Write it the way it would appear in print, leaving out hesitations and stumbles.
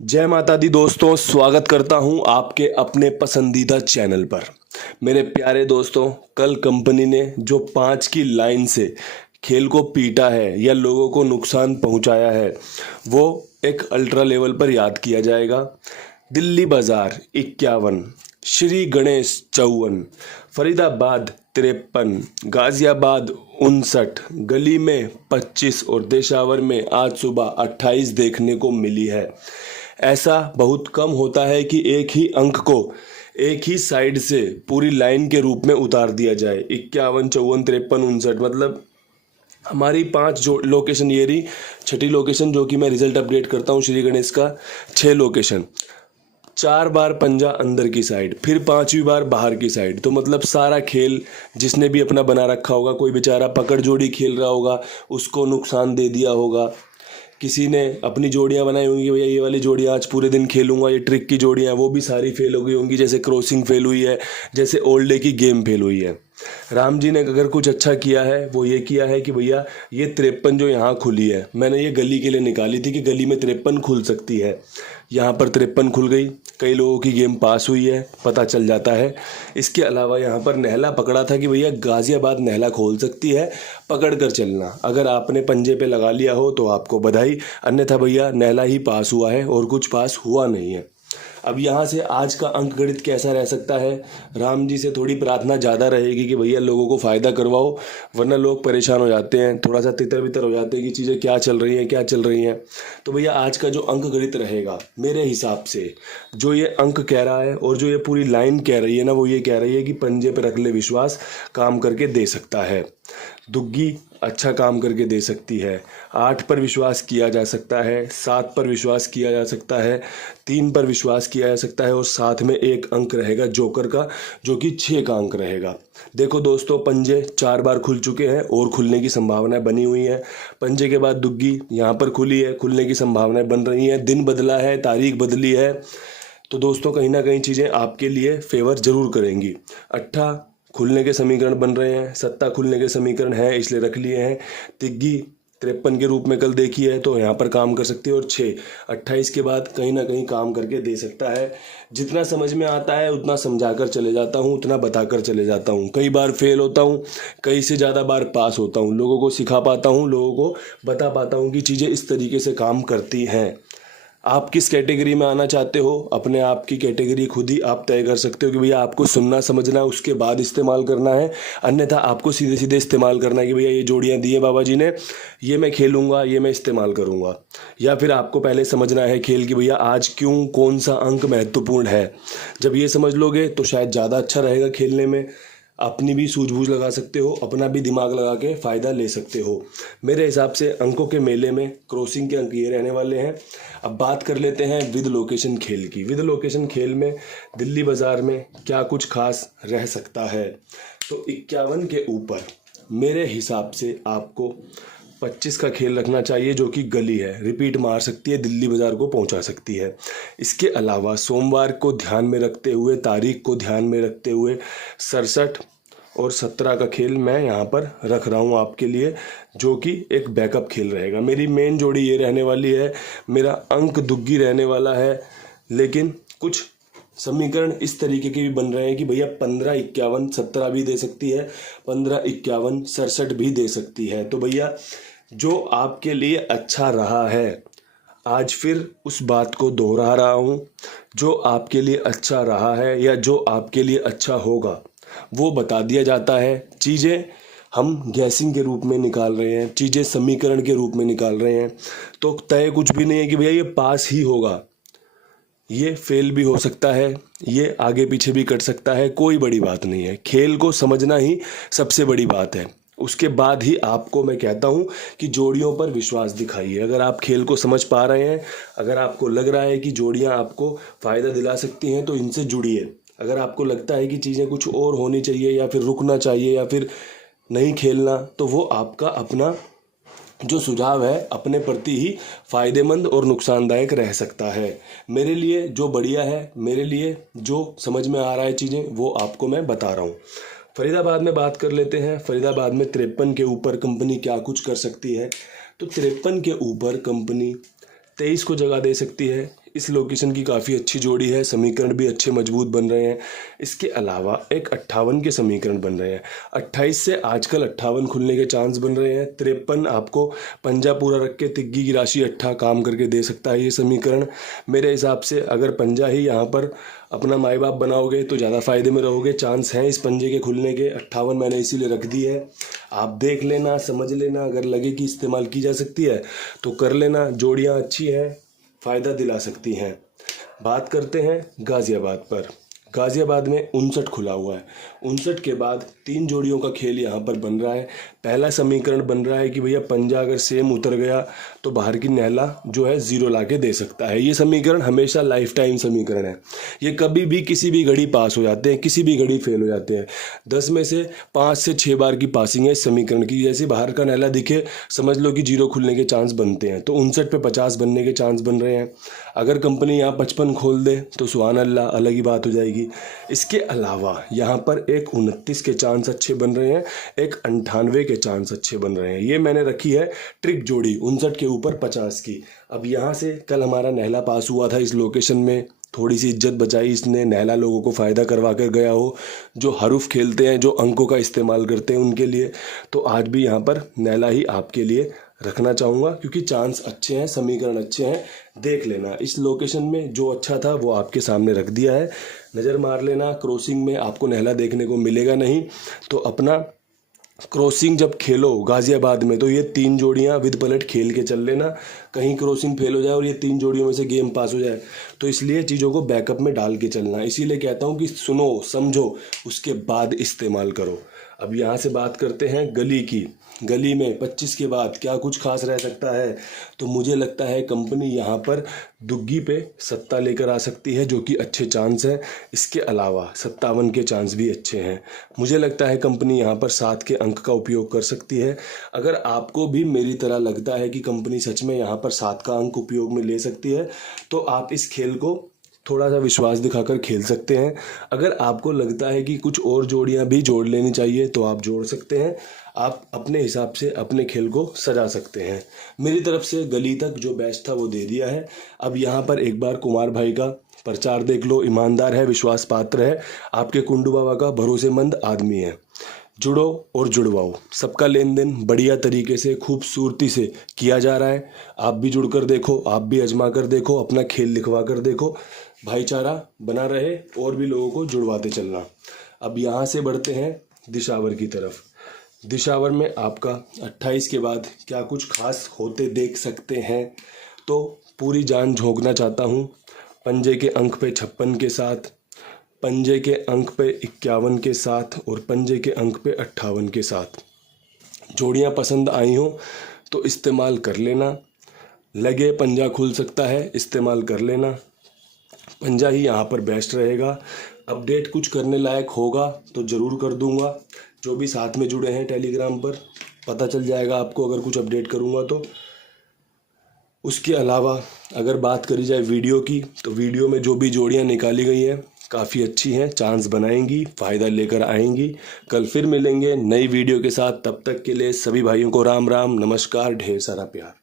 जय माता दी दोस्तों, स्वागत करता हूं आपके अपने पसंदीदा चैनल पर। मेरे प्यारे दोस्तों, कल कंपनी ने जो 5 की लाइन से खेल को पीटा है या लोगों को नुकसान पहुंचाया है, वो एक अल्ट्रा लेवल पर याद किया जाएगा। दिल्ली बाजार 51, श्री गणेश 54, फरीदाबाद 53, गाजियाबाद 59, गली में 25 और देशावर में आज सुबह 28 देखने को मिली है। ऐसा बहुत कम होता है कि एक ही अंक को एक ही साइड से पूरी लाइन के रूप में उतार दिया जाए। 51, 54, 53, 59, मतलब हमारी 5 जो लोकेशन, ये रही छठी लोकेशन जो कि मैं रिजल्ट अपडेट करता हूँ श्री गणेश का। 6 लोकेशन, 4 बार पंजा अंदर की साइड, फिर 5वीं बार बाहर की साइड। तो मतलब सारा खेल जिसने भी अपना बना रखा होगा, कोई बेचारा पकड़ जोड़ी खेल रहा होगा, उसको नुकसान दे दिया होगा। किसी ने अपनी जोड़ियां बनाई होंगी, भैया ये वाली जोड़ियां आज पूरे दिन खेलूंगा, ये ट्रिक की जोड़ियां, वो भी सारी फेल हो गई होंगी। जैसे क्रॉसिंग फेल हुई है, जैसे ओल्ड डे की गेम फेल हुई है। राम जी ने अगर कुछ अच्छा किया है वो ये किया है कि भैया ये 53 जो यहाँ खुली है, मैंने ये गली के लिए निकाली थी कि गली में 53 खुल सकती है। यहाँ पर 53 खुल गई, कई लोगों की गेम पास हुई है, पता चल जाता है। इसके अलावा यहाँ पर नहला पकड़ा था कि भैया गाजियाबाद नहला खोल सकती है, पकड़ कर चलना। अगर आपने पंजे पे लगा लिया हो तो आपको बधाई, अन्यथा भैया नहला ही पास हुआ है और कुछ पास हुआ नहीं है। अब यहाँ से आज का अंक गणित कैसा रह सकता है? राम जी से थोड़ी प्रार्थना ज़्यादा रहेगी कि भैया लोगों को फ़ायदा करवाओ, वरना लोग परेशान हो जाते हैं, थोड़ा सा तितर बितर हो जाते हैं कि चीज़ें क्या चल रही हैं, क्या चल रही हैं। तो भैया आज का जो अंक गणित रहेगा, मेरे हिसाब से जो ये अंक कह रहा है और जो ये पूरी लाइन कह रही है ना, वो ये कह रही है कि पंजे पर रख ले विश्वास, काम करके दे सकता है। दुग्गी अच्छा काम करके दे सकती है। 8 पर विश्वास किया जा सकता है, 7 पर विश्वास किया जा सकता है, 3 पर विश्वास किया जा सकता है और साथ में एक अंक रहेगा जोकर का, जो कि 6 का अंक रहेगा। देखो दोस्तों, पंजे 4 बार खुल चुके हैं और खुलने की संभावनाएं बनी हुई हैं। पंजे के बाद दुग्गी यहाँ पर खुली है, खुलने की संभावनाएं बन रही हैं। दिन बदला है, तारीख बदली है, तो दोस्तों कहीं ना कहीं चीज़ें आपके लिए फेवर जरूर करेंगी। 8 खुलने के समीकरण बन रहे हैं, 7 खुलने के समीकरण हैं, इसलिए रख लिए हैं। तिग्गी 53 के रूप में कल देखी है तो यहाँ पर काम कर सकती है, और 6 28 के बाद कहीं ना कहीं काम करके दे सकता है। जितना समझ में आता है उतना समझाकर चले जाता हूँ, उतना बताकर चले जाता हूँ। कई बार फेल होता हूँ, कई से ज़्यादा बार पास होता हूँ, लोगों को सिखा पाता हूँ, लोगों को बता पाता हूँ कि चीज़ें इस तरीके से काम करती हैं। आप किस कैटेगरी में आना चाहते हो, अपने आप की कैटेगरी खुद ही आप तय कर सकते हो कि भैया आपको सुनना समझना है, उसके बाद इस्तेमाल करना है। अन्यथा आपको सीधे सीधे इस्तेमाल करना है कि भैया ये जोड़ियां दी है बाबा जी ने, ये मैं खेलूंगा, ये मैं इस्तेमाल करूंगा। या फिर आपको पहले समझना है खेल कि भैया आज क्यों कौन सा अंक महत्वपूर्ण है। जब ये समझ लोगे तो शायद ज़्यादा अच्छा रहेगा खेलने में। अपनी भी सूझबूझ लगा सकते हो, अपना भी दिमाग लगा के फ़ायदा ले सकते हो। मेरे हिसाब से अंकों के मेले में क्रॉसिंग के अंक ये रहने वाले हैं। अब बात कर लेते हैं विद लोकेशन खेल की। विद लोकेशन खेल में दिल्ली बाज़ार में क्या कुछ खास रह सकता है? तो 51 के ऊपर मेरे हिसाब से आपको 25 का खेल रखना चाहिए, जो कि गली है, रिपीट मार सकती है, दिल्ली बाज़ार को पहुंचा सकती है। इसके अलावा सोमवार को ध्यान में रखते हुए, तारीख को ध्यान में रखते हुए 67 और 17 का खेल मैं यहाँ पर रख रहा हूँ आपके लिए, जो कि एक बैकअप खेल रहेगा। मेरी मेन जोड़ी ये रहने वाली है, मेरा अंक दुग्गी रहने वाला है, लेकिन कुछ समीकरण इस तरीके के भी बन रहे हैं कि भैया 15, 51, 17 भी दे सकती है, 15, 51, 67 भी दे सकती है। तो भैया जो आपके लिए अच्छा रहा है, आज फिर उस बात को दोहरा रहा हूँ, जो आपके लिए अच्छा रहा है या जो आपके लिए अच्छा होगा वो बता दिया जाता है। चीज़ें हम गैसिंग के रूप में निकाल रहे हैं, चीज़ें समीकरण के रूप में निकाल रहे हैं, तो तय कुछ भी नहीं है कि भैया ये पास ही होगा। ये फेल भी हो सकता है, ये आगे पीछे भी कट सकता है, कोई बड़ी बात नहीं है। खेल को समझना ही सबसे बड़ी बात है। उसके बाद ही आपको मैं कहता हूँ कि जोड़ियों पर विश्वास दिखाइए। अगर आप खेल को समझ पा रहे हैं, अगर आपको लग रहा है कि जोड़ियाँ आपको फ़ायदा दिला सकती हैं, तो इनसे जुड़िए। अगर आपको लगता है कि चीज़ें कुछ और होनी चाहिए या फिर रुकना चाहिए या फिर नहीं खेलना, तो वो आपका अपना जो सुझाव है अपने प्रति ही फायदेमंद और नुकसानदायक रह सकता है। मेरे लिए जो बढ़िया है, मेरे लिए जो समझ में आ रहा है चीज़ें, वो आपको मैं बता रहा हूँ। फरीदाबाद में बात कर लेते हैं। फरीदाबाद में 53 के ऊपर कंपनी क्या कुछ कर सकती है? तो 53 के ऊपर कंपनी 23 को जगह दे सकती है, इस लोकेशन की काफ़ी अच्छी जोड़ी है, समीकरण भी अच्छे मजबूत बन रहे हैं। इसके अलावा एक 58 के समीकरण बन रहे हैं। 28 से आजकल 58 खुलने के चांस बन रहे हैं। 53 आपको पंजा पूरा रख के तिग्गी की राशि 8 काम करके दे सकता है ये समीकरण। मेरे हिसाब से अगर पंजा ही यहाँ पर अपना माई बाप बनाओगे तो ज़्यादा फायदे में रहोगे। चांस हैं इस पंजे के खुलने के। 58 मैंने इसीलिए रख दी है, आप देख लेना, समझ लेना। अगर लगे कि इस्तेमाल की जा सकती है तो कर लेना। जोड़ियाँ अच्छी हैं, फ़ायदा दिला सकती हैं। बात करते हैं गाज़ियाबाद पर। गाज़ियाबाद में 59 खुला हुआ है। 59 के बाद 3 जोड़ियों का खेल यहाँ पर बन रहा है। पहला समीकरण बन रहा है कि भैया पंजा अगर सेम उतर गया तो बाहर की नैला जो है 0 ला के दे सकता है। ये समीकरण हमेशा लाइफ टाइम समीकरण है। ये कभी भी किसी भी घड़ी पास हो जाते हैं, किसी भी घड़ी फेल हो जाते हैं। 10 में से 5 से 6 बार की पासिंग है इस समीकरण की। जैसे बाहर का नैला दिखे समझ लो कि 0 खुलने के चांस बनते हैं। तो 59 पे 50 बनने के चांस बन रहे हैं। अगर कंपनी यहाँ 55 खोल दे तो सुभान अल्लाह, अलग ही बात हो जाएगी। इसके अलावा यहाँ पर एक 29 के चांस अच्छे बन रहे हैं, एक 98 के चांस अच्छे बन रहे हैं। ये मैंने रखी है ट्रिक जोड़ी 59 के ऊपर 50 की। अब यहाँ से कल हमारा नहला पास हुआ था इस लोकेशन में, थोड़ी सी इज्जत बचाई इसने, नहला लोगों को फ़ायदा करवा कर गया हो, जो हरूफ खेलते हैं, जो अंकों का इस्तेमाल करते हैं उनके लिए। तो आज भी यहाँ पर नहला ही आपके लिए रखना चाहूँगा क्योंकि चांस अच्छे हैं, समीकरण अच्छे हैं। देख लेना, इस लोकेशन में जो अच्छा था वो आपके सामने रख दिया है, नज़र मार लेना। क्रॉसिंग में आपको नहला देखने को मिलेगा नहीं, तो अपना क्रॉसिंग जब खेलो गाज़ियाबाद में तो ये 3 जोड़ियां विद पलट खेल के चल लेना। कहीं क्रॉसिंग फेल हो जाए और ये 3 जोड़ियों में से गेम पास हो जाए तो इसलिए चीज़ों को बैकअप में डाल के चलना। इसीलिए कहता हूँ कि सुनो समझो उसके बाद इस्तेमाल करो। अब यहाँ से बात करते हैं गली की। गली में 25 के बाद क्या कुछ खास रह सकता है, तो मुझे लगता है कंपनी यहाँ पर दुग्गी पे सत्ता लेकर आ सकती है, जो कि अच्छे चांस हैं। इसके अलावा 57 के चांस भी अच्छे हैं। मुझे लगता है कंपनी यहाँ पर 7 के अंक का उपयोग कर सकती है। अगर आपको भी मेरी तरह लगता है कि कंपनी सच में यहाँ पर 7 का अंक उपयोग में ले सकती है तो आप इस खेल को थोड़ा सा विश्वास दिखाकर खेल सकते हैं। अगर आपको लगता है कि कुछ और जोड़ियां भी जोड़ लेनी चाहिए तो आप जोड़ सकते हैं। आप अपने हिसाब से अपने खेल को सजा सकते हैं। मेरी तरफ से गली तक जो बेस्ट था वो दे दिया है। अब यहाँ पर एक बार कुमार भाई का प्रचार देख लो, ईमानदार है, विश्वास पात्र है, आपके कुंडू बाबा का भरोसेमंद आदमी है। जुड़ो और जुड़वाओ, सबका लेन देन बढ़िया तरीके से खूबसूरती से किया जा रहा है। आप भी जुड़कर देखो, आप भी आजमा कर देखो, अपना खेल लिखवा कर देखो, भाईचारा बना रहे और भी लोगों को जुड़वाते चलना। अब यहाँ से बढ़ते हैं दिशावर की तरफ। दिशावर में आपका 28 के बाद क्या कुछ खास होते देख सकते हैं, तो पूरी जान झोंकना चाहता हूँ। पंजे के अंक पे 56 के साथ, पंजे के अंक पे 51 के साथ और पंजे के अंक पे 58 के साथ जोड़ियाँ पसंद आई हों तो इस्तेमाल कर लेना। लगे पंजा खुल सकता है, इस्तेमाल कर लेना। पंजा ही यहाँ पर बेस्ट रहेगा। अपडेट कुछ करने लायक होगा तो ज़रूर कर दूंगा। जो भी साथ में जुड़े हैं टेलीग्राम पर पता चल जाएगा आपको अगर कुछ अपडेट करूंगा तो। उसके अलावा अगर बात करी जाए वीडियो की, तो वीडियो में जो भी जोड़ियाँ निकाली गई हैं काफ़ी अच्छी हैं, चांस बनाएंगी, फ़ायदा लेकर आएंगी। कल फिर मिलेंगे नई वीडियो के साथ। तब तक के लिए सभी भाइयों को राम राम, नमस्कार, ढेर सारा प्यार।